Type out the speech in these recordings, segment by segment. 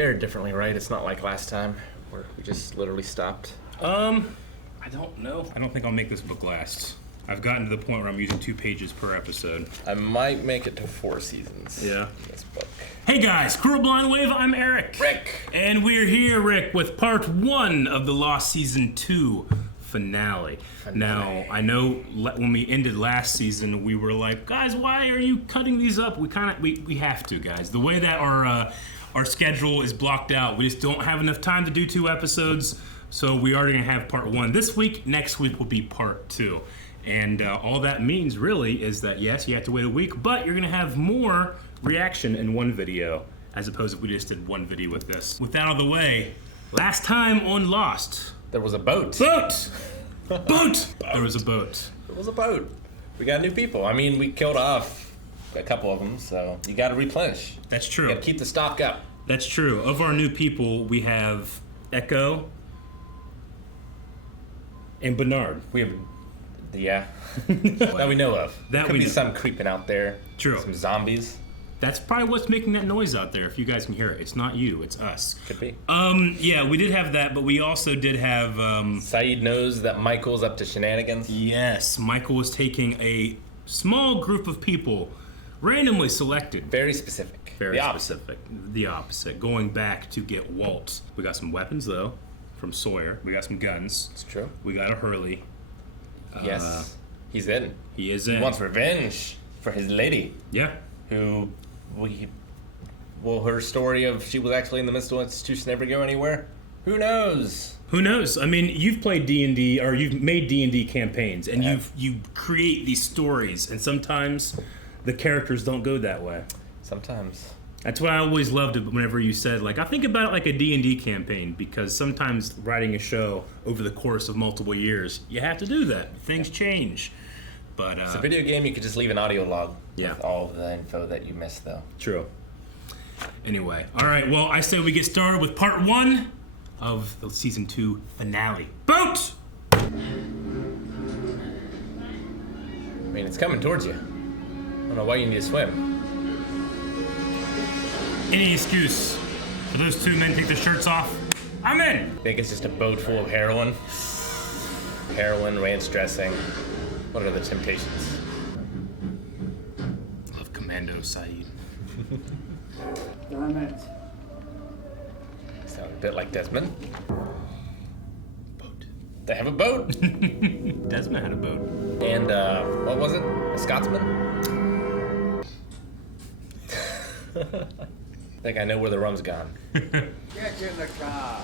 aired differently, right? It's not like last time where we just literally stopped. I don't know. I don't think I'll make this book last. I've gotten to the point where I'm using 2 pages per episode. I might make it to 4 seasons. Yeah. In this book. Hey guys, Crew of Blind Wave, I'm Eric. Rick. And we're here, Rick, with part 1 of the Lost Season 2 finale. Now, I know when we ended last season, we were like, guys, why are you cutting these up? We have to, guys. The way that our schedule is blocked out, we just don't have enough time to do 2 episodes, so we are gonna have part 1 this week. Next week will be part 2. And all that means really is that yes, you have to wait a week, but you're gonna have more reaction in one video, as opposed if we just did 1 video with this. With that out of the way, last time on Lost, there was a boat. Boat! Boat! There was a boat. There was a boat. We got new people. I mean, we killed off a couple of them, so you gotta replenish. That's true. You gotta keep the stock up. That's true. Of our new people, we have Echo and Bernard. We have, yeah, that we know of. That could we be know. some creeping out there. True. Some zombies. That's probably what's making that noise out there, if you guys can hear it. It's not you, it's us. Could be. Yeah, we did have that, but we also did have, Saeed knows that Michael's up to shenanigans. Yes, Michael was taking a small group of people, randomly selected. Very specific. Very specific. The opposite. Going back to get Walt. We got some weapons, though, from Sawyer. We got some guns. It's true. We got a Hurley. Yes. He's in. He is in. He wants revenge for his lady. Yeah. Who her story of she was actually in the mental institution never go anywhere? Who knows? Who knows? I mean, you've played D&D, or you've made D&D campaigns, and you create these stories, and sometimes the characters don't go that way. Sometimes. That's what I always loved whenever you said, like, I think about it like a D&D campaign, because sometimes writing a show over the course of multiple years, you have to do that. Things change. But it's a video game, you could just leave an audio log with all of the info that you missed, though. True. Anyway, all right, well, I say we get started with part 1 of the season 2 finale. Boat! I mean, it's coming towards you. I don't know why you need to swim. Any excuse for those 2 men take their shirts off, I'm in! Think it's just a boat full of heroin? Heroin, ranch dressing. What are the temptations? Love Commando Saeed. Damn it. Sound a bit like Desmond. Boat. They have a boat. Desmond had a boat. And, what was it? A Scotsman? I think I know where the rum's gone. Get in the car.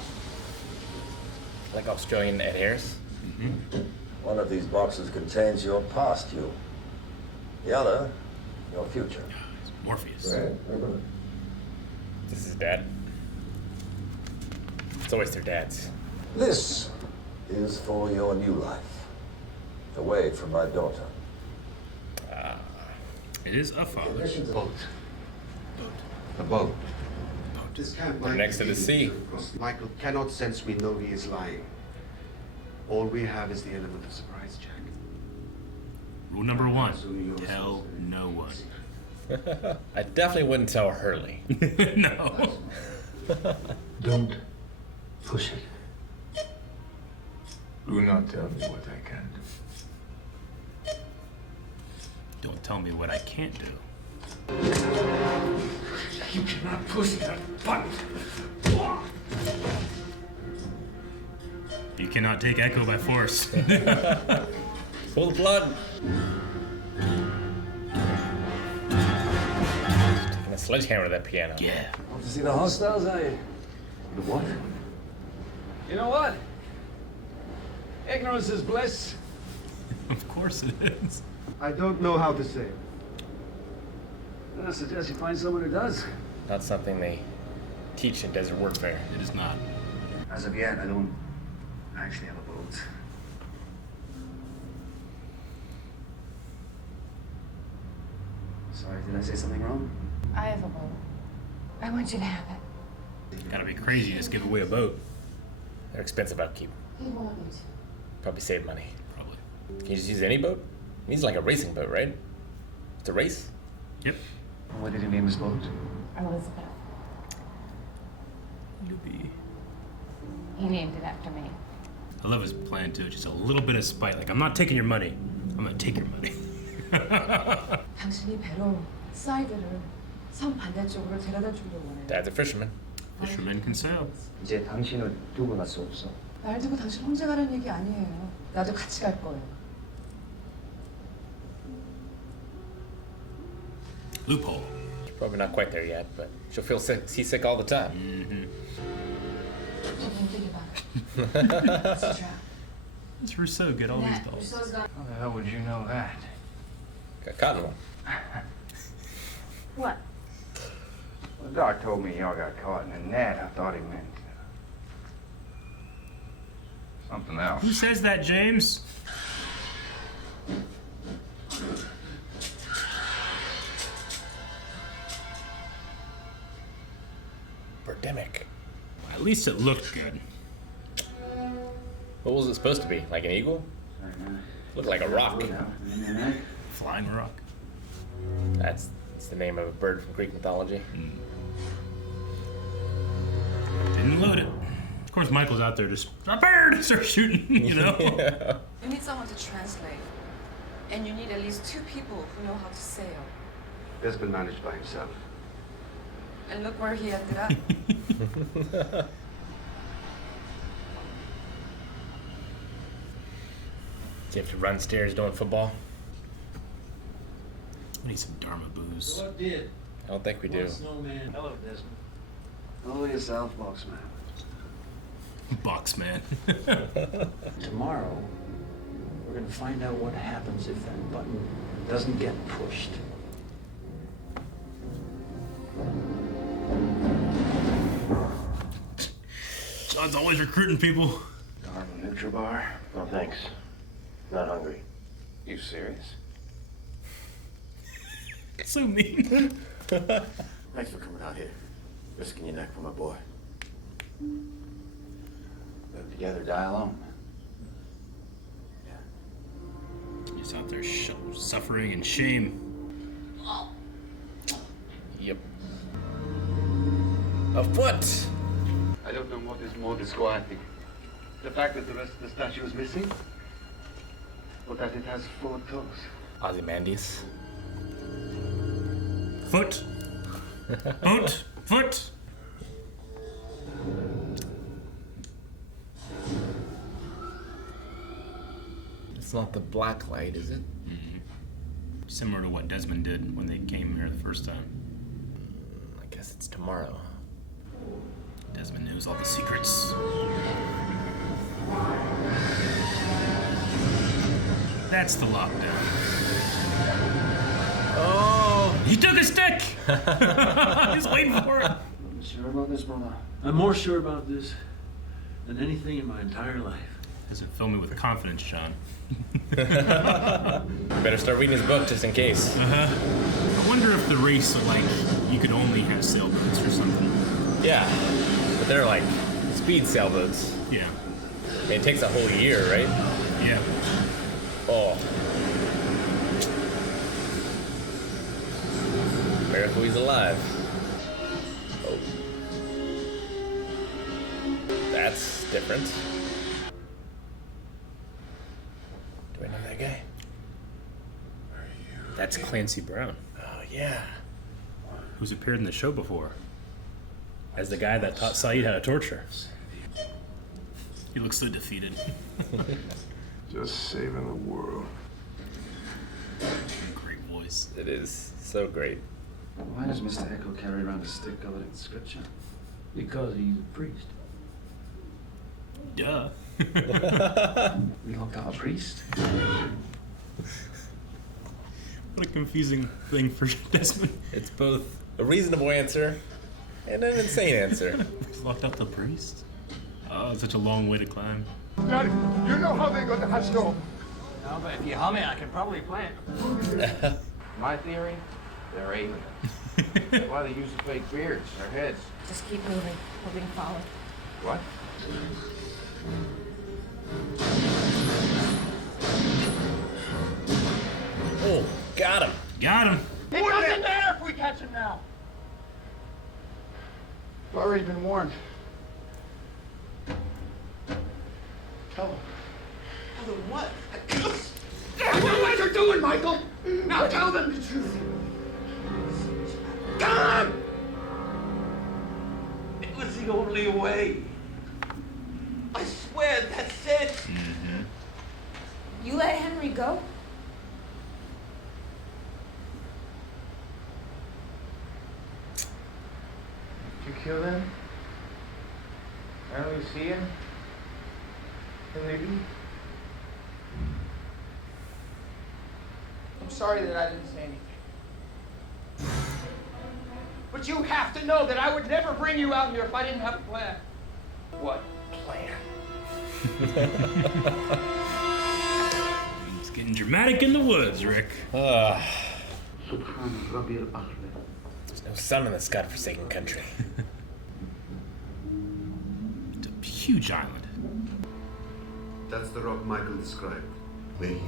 Like Australian Ed Harris? Mm-hmm. One of these boxes contains your past you. The other, your future. It's Morpheus. This is Dad. It's always their dads. This is for your new life. Away from my daughter. It is a father's. Boat. Boat. A boat. This can't We're next to the sea. Michael cannot sense we know he is lying. All we have is the element of surprise, Jack. Rule number 1, tell no one. I definitely wouldn't tell Hurley. No. Don't push it. Do not tell me what I can do. Don't tell me what I can't do. You cannot push that button. You cannot take Echo by force. Full of blood. Taking a sledgehammer to that piano. Yeah. Want to see the hostiles, are you? The what? You know what? Ignorance is bliss. Of course it is. I don't know how to say it. I suggest you find someone who does. Not something they teach in desert warfare. It is not. As of yet, I don't actually have a boat. Sorry, did I say something wrong? I have a boat. I want you to have it. Gotta be crazy to just give away a boat. They're expensive upkeep. He won't. Probably save money. Probably. Can you just use any boat? It needs like a racing boat, right? It's a race? Yep. What did you name his boat? Elizabeth. He named it after me. I love his plan too. Just a little bit of spite. Like, I'm not taking your money. I'm gonna take your money. 당신이 배로 사이드를 성 반대쪽으로 데려다 주려고 해. Dad's a fisherman. Fishermen can sail. 이제 당신을 두고 갈 수 없어. 날 두고 당신 혼자 가라는 얘기 아니에요. 나도 같이 갈 거예요. Loophole. Probably not quite there yet, but she'll feel seasick all the time. 좀 힘들게 봐. It's a trap. It's Rousseau. Get all these Nat, dolls. Rousseau's got... How the hell would you know that? Got caught in one. What? The doc told me y'all got caught in a net. I thought he meant something else. Who says that, James? Birdemic. At least it looked good. What was it supposed to be? Like an eagle? Looked like a rock. Flying rock. That's the name of a bird from Greek mythology. Didn't load it. Of course, Michael's out there just a bird, start shooting. You know. Yeah. You need someone to translate. And you need at least 2 people who know how to sail. Desmond managed by himself. And look where he ended up. Do you have to run stairs doing football? I need some Dharma booze. What did? I don't think we do. Snowman. Hello, Desmond. Only a South Box man. Box man. Tomorrow, we're gonna find out what happens if that button doesn't get pushed. John's always recruiting people. Dharma Nutribar? No thanks. Not hungry. You serious? It's so mean. Thanks for coming out here. Risking your neck for my boy. Live together, die alone. Just out there suffering and shame. Yep. A foot! I don't know what is more disquieting. The fact that the rest of the statue is missing, or that it has 4 toes. Ozymandias. Foot. Boot. Foot. It's not the black light, is it? Similar to what Desmond did when they came here the first time. I guess it's tomorrow. Desmond knows all the secrets. That's the lockdown. Oh! He took a stick! He's waiting for it. You sure about this, brother? I'm more sure about this than anything in my entire life. Doesn't fill me with confidence, John. Better start reading his book just in case. I wonder if the race, like, you could only have sailboats or something. Yeah. But they're like speed sailboats. Yeah. It takes a whole year, right? Yeah. Oh. Miracle he's alive. Oh. That's different. Do I know that guy? That's Clancy Brown, Oh, yeah. who's appeared in the show before as the guy that taught Saeed how to torture. He looks so defeated. Just saving the world. Great voice. It is so great. Why does Mr. Echo carry around a stick covered in scripture? Because he's a priest. Duh. We locked out a priest. What a confusing thing for Desmond. It's both a reasonable answer and an insane answer. He's locked up the priest. Oh, it's such a long way to climb. Daddy, you know how they got the hatch door. No, but if you hum it, I can probably play it. My theory, they're aliens. That's why they use the fake beards, their heads. Just keep moving. We're being followed. What? Oh, got him. Got him. It doesn't matter if we catch him now. I've already been warned. Tell them. Tell them what? What you're doing, Michael? Now tell them the truth. Come on! It was the only way. I swear, that's it. Mm-hmm. You let Henry go? Did you kill him? Are we seeing? Maybe? I'm sorry that I didn't say anything. But you have to know that I would never bring you out here if I didn't have a plan. What plan? It's getting dramatic in the woods, Rick. There's no sun in this godforsaken country. It's a huge island. That's the rock Michael described. We're here.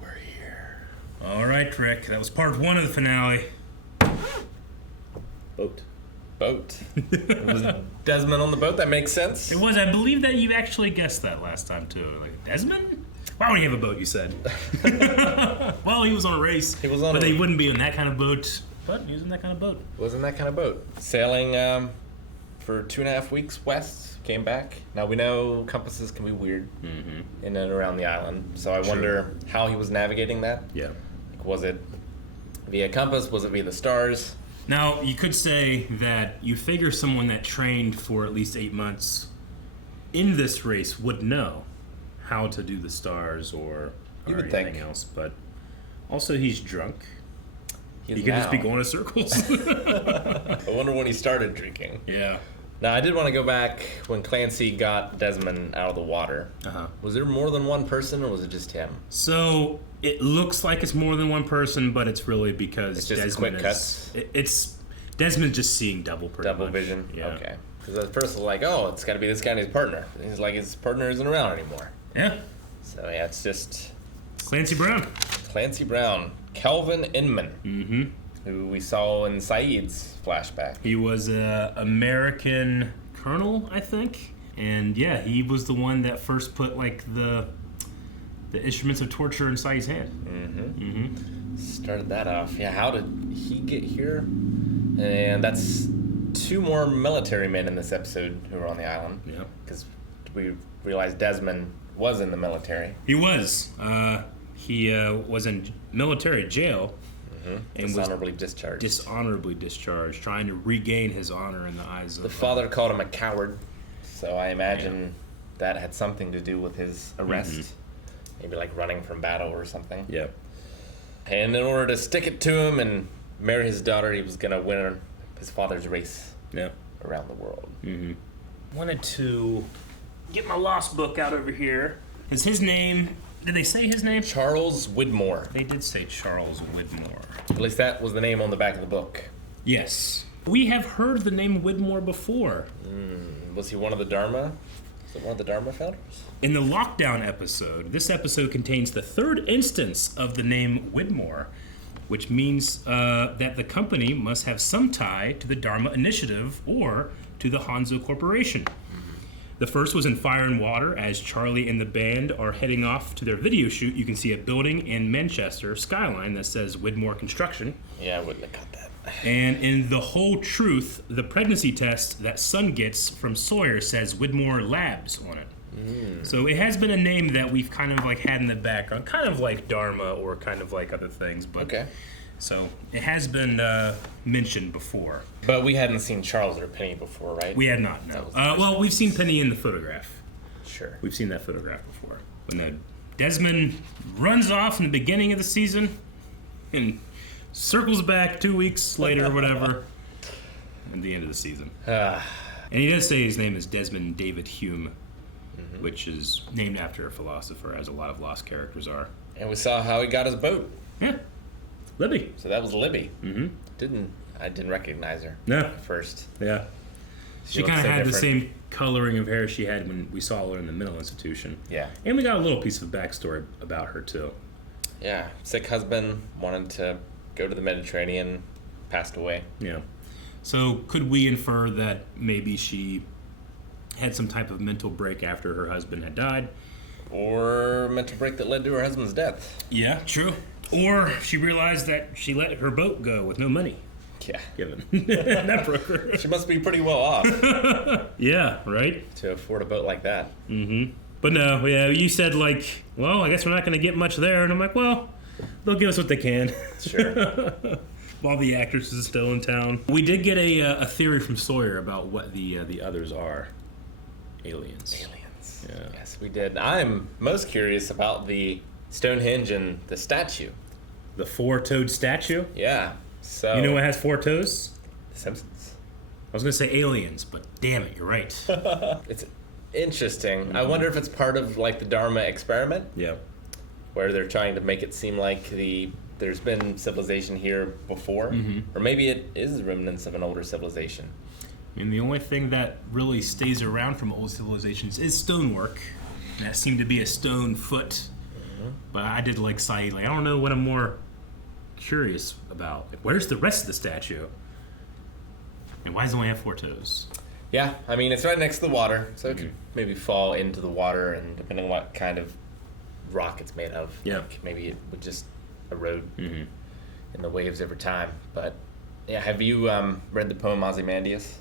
We're here. All right, Rick. That was part 1 of the finale. Boat. It was Desmond on the boat. That makes sense. It was. I believe that you actually guessed that last time too. Like Desmond? Why would he have a boat? You said. Well, he was on a race. He was on. But he wouldn't be in that kind of boat. But he was in that kind of boat. Wasn't that kind of boat. Sailing for 2.5 weeks west. Came back. Now we know compasses can be weird in and around the island. So I wonder how he was navigating that. Yeah. Like, was it via compass? Was it via the stars? Now, you could say that you figure someone that trained for at least 8 months in this race would know how to do the stars or anything else, but also he's drunk. He could just be going in circles. I wonder when he started drinking. Yeah. Now, I did want to go back when Clancy got Desmond out of the water. Was there more than one person, or was it just him? So it looks like it's more than one person, but it's really because it's just Desmond quick cuts. It's Desmond's just seeing double. Double vision. Yeah. Okay. Because at first I was like, oh, it's got to be this guy and his partner. And he's like, his partner isn't around anymore. Yeah. So yeah, it's just Clancy Brown. Clancy Brown, Kelvin Inman, who we saw in Saeed's flashback. He was an American colonel, I think, and yeah, he was the one that first put like the instruments of torture in Saeed's hand. Started that off. Yeah, how did he get here? And that's 2 more military men in this episode who were on the island. Yeah, because we realized Desmond was in the military. He was. He was in military jail. And dishonorably discharged. Dishonorably discharged, trying to regain his honor in the eyes of... The father called him a coward, so I imagine that had something to do with his arrest. Maybe like running from battle or something. Yep. And in order to stick it to him and marry his daughter, he was going to win his father's race around the world. Wanted to get my lost book out over here. Is his name... Did they say his name? Charles Widmore. They did say Charles Widmore. At least that was the name on the back of the book. Yes. We have heard the name Widmore before. Was he one of the Dharma? Is it one of the Dharma founders? In the lockdown episode, this episode contains the 3rd instance of the name Widmore, which means that the company must have some tie to the Dharma Initiative or to the Hanzo Corporation. The first was in Fire and Water. As Charlie and the band are heading off to their video shoot, you can see a building in Manchester skyline that says Widmore Construction. Yeah, I wouldn't have got that. And in The Whole Truth, the pregnancy test that Sun gets from Sawyer says Widmore Labs on it. So it has been a name that we've kind of like had in the background, kind of like Dharma or kind of like other things. But so it has been mentioned before. But we hadn't seen Charles or Penny before, right? We had not, no. Well, we've seen Penny in the photograph. Sure. We've seen that photograph before. When Desmond runs off in the beginning of the season and circles back 2 weeks later or whatever at the end of the season. And he does say his name is Desmond David Hume, which is named after a philosopher, as a lot of Lost characters are. And we saw how he got his boat. Yeah. Libby. So that was Libby. I didn't recognize her. No. At first. Yeah. She kind of had the same coloring of hair she had when we saw her in the mental institution. Yeah. And we got a little piece of backstory about her too. Yeah. Sick husband, wanted to go to the Mediterranean, passed away. Yeah. So could we infer that maybe she had some type of mental break after her husband had died? Or mental break that led to her husband's death. Yeah, true. Or she realized that she let her boat go with no money. Yeah. Given. That broke her. She must be pretty well off. Yeah, right? To afford a boat like that. Mm-hmm. But no, yeah, you said like, well, I guess we're not going to get much there. And I'm like, well, they'll give us what they can. Sure. While the actress is still in town. We did get a theory from Sawyer about what the others are. Aliens. Yeah. Yes, we did. I'm most curious about the Stonehenge and the statue. The 4-toed statue? Yeah. So you know what has 4 toes? The Simpsons. I was going to say aliens, but damn it, you're right. It's interesting. I wonder if it's part of like the Dharma experiment. Yeah. Where they're trying to make it seem like there's been civilization here before. Or maybe it is remnants of an older civilization. And the only thing that really stays around from old civilizations is stonework. And that seemed to be a stone foot. But I did like Saeed. Like, I don't know what I'm more curious about. Like, where's the rest of the statue? And why does it only have 4 toes? Yeah, I mean, it's right next to the water, so it could maybe fall into the water, and depending on what kind of rock it's made of, like, maybe it would just erode in the waves over time. But yeah, have you read the poem Ozymandias?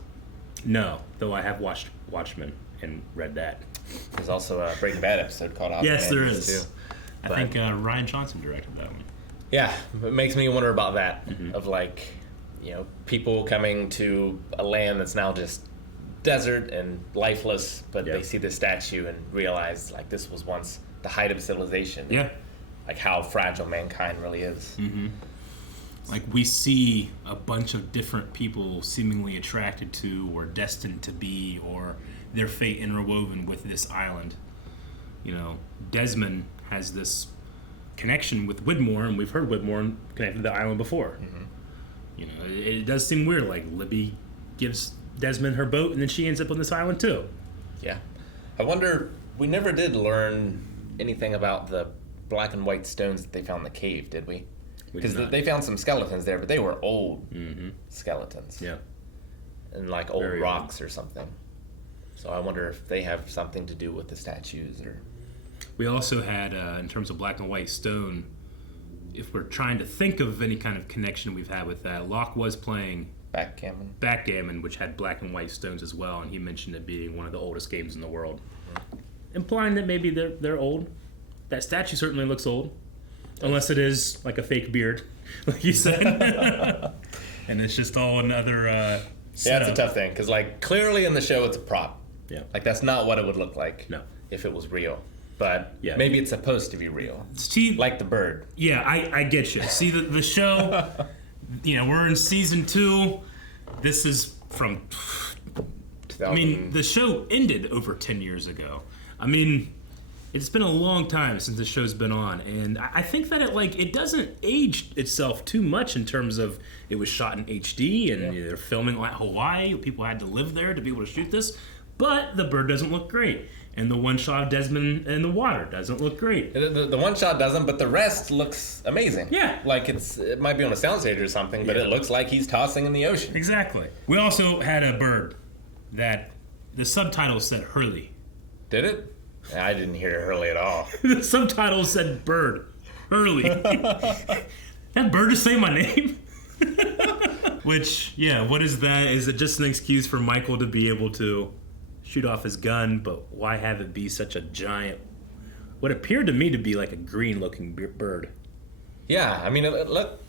No, though I have watched Watchmen and read that. There's also a Breaking Bad episode called Ozymandias. Yes, there is. Too. I think Ryan Johnson directed that one. Yeah, it makes me wonder about that, of like, you know, people coming to a land that's now just desert and lifeless, but they see this statue and realize like this was once the height of civilization. Yeah. Like how fragile mankind really is. Like we see a bunch of different people seemingly attracted to or destined to be or their fate interwoven with this island. You know, Desmond has this connection with Widmore, and we've heard Widmore connected to the island before. You know, it does seem weird. Like Libby gives Desmond her boat, and then she ends up on this island too. Yeah, I wonder. We never did learn anything about the black and white stones that they found in the cave, did we? Because they found some skeletons there, but they were old skeletons. Yeah, and like old rocks or something. So I wonder if they have something to do with the statues or. We also had, in terms of black and white stone, if we're trying to think of any kind of connection we've had with that, Locke was playing Backgammon, which had black and white stones as well, and he mentioned it being one of the oldest games in the world, implying that maybe they're old. That statue certainly looks old, unless it is like a fake beard, like you said, and it's just all another. Yeah, it's a tough thing because like clearly in the show it's a prop. Yeah, like that's not what it would look like. No, if it was real. But maybe it's supposed to be real. See, like the bird. Yeah, I get you. See, the show, you know, we're in season 2. This is from... I mean, the show ended over 10 years ago. I mean, it's been a long time since the show's been on. And I think that it doesn't age itself too much in terms of it was shot in HD and they're filming at Hawaii. People had to live there to be able to shoot this. But the bird doesn't look great. And the one shot of Desmond in the water doesn't look great. The one shot doesn't, but the rest looks amazing. Yeah. Like it might be on a soundstage or something, but it looks like he's tossing in the ocean. Exactly. We also had a bird that the subtitle said Hurley. Did it? I didn't hear Hurley at all. The subtitle said bird. Hurley. That bird is saying my name? Which, yeah, what is that? Is it just an excuse for Michael to be able to shoot off his gun, but why have it be such a giant, what appeared to me to be like a green-looking bird? Yeah, I mean, it looked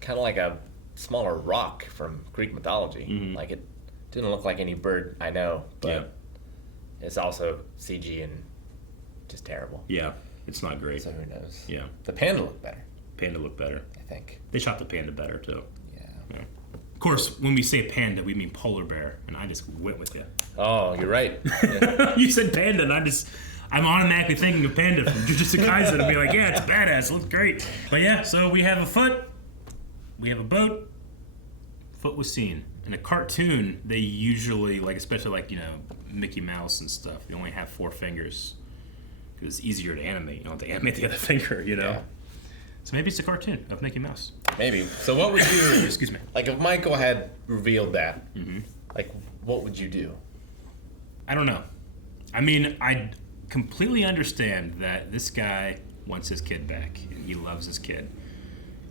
kind of like a smaller rock from Greek mythology. Like, it didn't look like any bird I know, but it's also CG and just terrible. Yeah, it's not great. So who knows? Yeah. The panda looked better. Panda looked better. I think. They shot the panda better, too. Yeah. Of course, when we say panda, we mean polar bear, and I just went with you. Oh, you're right. Yeah. You said panda, and I'm automatically thinking of Panda from Jujutsu Kaisen and be like, yeah, it's badass, it looks great. But yeah, so we have a foot, we have a boat, foot was seen. In a cartoon, they usually, like, especially like, you know, Mickey Mouse and stuff, they only have 4 fingers because it's easier to animate. You don't have to animate the other finger, you know? Yeah. So maybe it's a cartoon of Mickey Mouse. Maybe. So what would you... Excuse me. Like, if Michael had revealed that, like, what would you do? I don't know. I mean, I completely understand that this guy wants his kid back, and he loves his kid.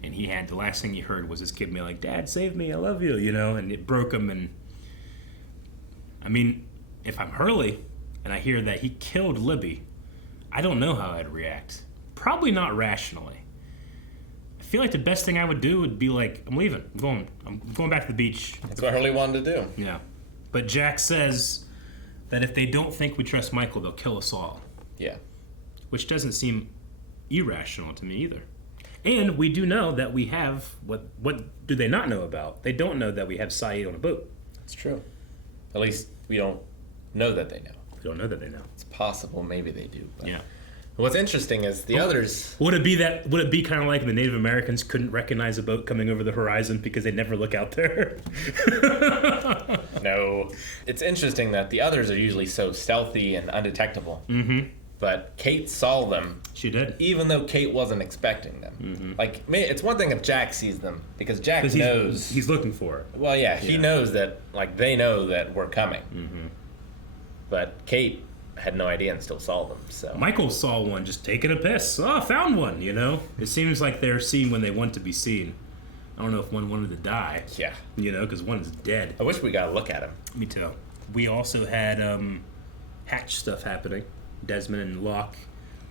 And he had, the last thing he heard was his kid being like, Dad, save me, I love you, you know, and it broke him. And I mean, if I'm Hurley and I hear that he killed Libby, I don't know how I'd react. Probably not rationally. I feel like the best thing I would do would be like, I'm leaving, I'm going back to the beach. That's what Hurley wanted to do. Yeah. But Jack says that if they don't think we trust Michael, they'll kill us all. Yeah. Which doesn't seem irrational to me either. And we do know that we have, what do they not know about? They don't know that we have Saeed on a boat. It's true. At least we don't know that they know. We don't know that they know. It's possible, maybe they do. But yeah. What's interesting is the others... Would it be kind of like the Native Americans couldn't recognize a boat coming over the horizon because they never look out there? No. It's interesting that the others are usually so stealthy and undetectable. Mm-hmm. But Kate saw them. She did. Even though Kate wasn't expecting them. Mm-hmm. Like, it's one thing if Jack sees them, because Jack knows... He's looking for it. Well, yeah, he knows that, like, they know that we're coming. Mm-hmm. But Kate had no idea and still saw them, so... Michael saw one just taking a piss. Oh, found one, you know? It seems like they're seen when they want to be seen. I don't know if one wanted to die. Yeah. You know, because one is dead. I wish we got a look at him. Me too. We also had hatch stuff happening. Desmond and Locke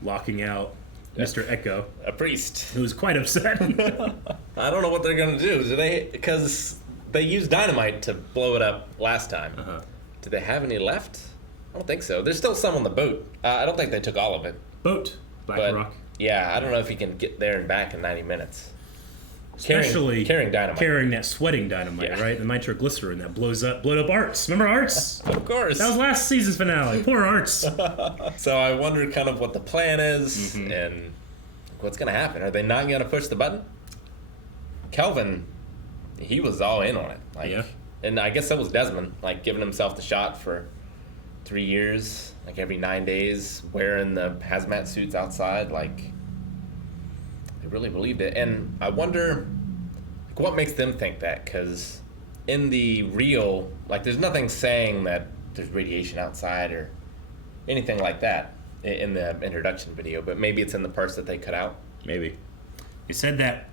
locking out Mr. Echo. A priest. Who was quite upset. I don't know what they're going to do. Because they used dynamite to blow it up last time. Uh-huh. Do they have any left? I don't think so. There's still some on the boat. I don't think they took all of it. Boat. Black Rock. Yeah, I don't know if he can get there and back in 90 minutes. Especially carrying dynamite. Carrying that sweating dynamite, right? The nitroglycerin that blowed up Arts. Remember Arts? Of course. That was last season's finale. Poor Arts. So I wonder kind of what the plan is and what's going to happen. Are they not going to push the button? Kelvin, he was all in on it. Like, yeah. And I guess so was Desmond, like giving himself the shot for 3 years, like every 9 days, wearing the hazmat suits outside, like... They really believed it. And I wonder like, what makes them think that, because in the real, like, there's nothing saying that there's radiation outside or anything like that in the introduction video, but maybe it's in the parts that they cut out. Maybe. They said that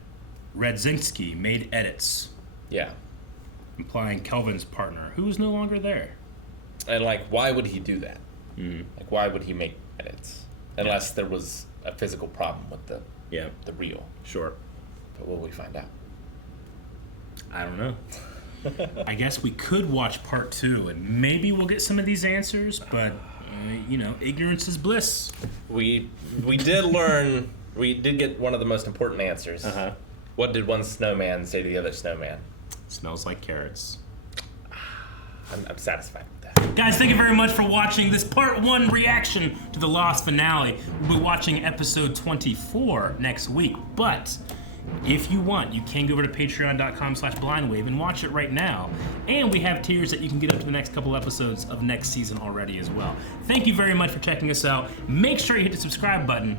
Radzinski made edits. Yeah. Implying Kelvin's partner, who is no longer there. And, like, why would he do that? Mm-hmm. Like, why would he make edits? Unless there was a physical problem with the real. Sure. But will we find out? I don't know. I guess we could watch part 2 and maybe we'll get some of these answers, but you know, ignorance is bliss. We did learn, we did get one of the most important answers. Uh-huh. What did one snowman say to the other snowman? Smells like carrots. I'm satisfied with that. Guys, thank you very much for watching this part 1 reaction to the Lost finale. We'll be watching episode 24 next week, but if you want, you can go over to patreon.com/blindwave and watch it right now. And we have tiers that you can get up to the next couple episodes of next season already as well. Thank you very much for checking us out. Make sure you hit the subscribe button.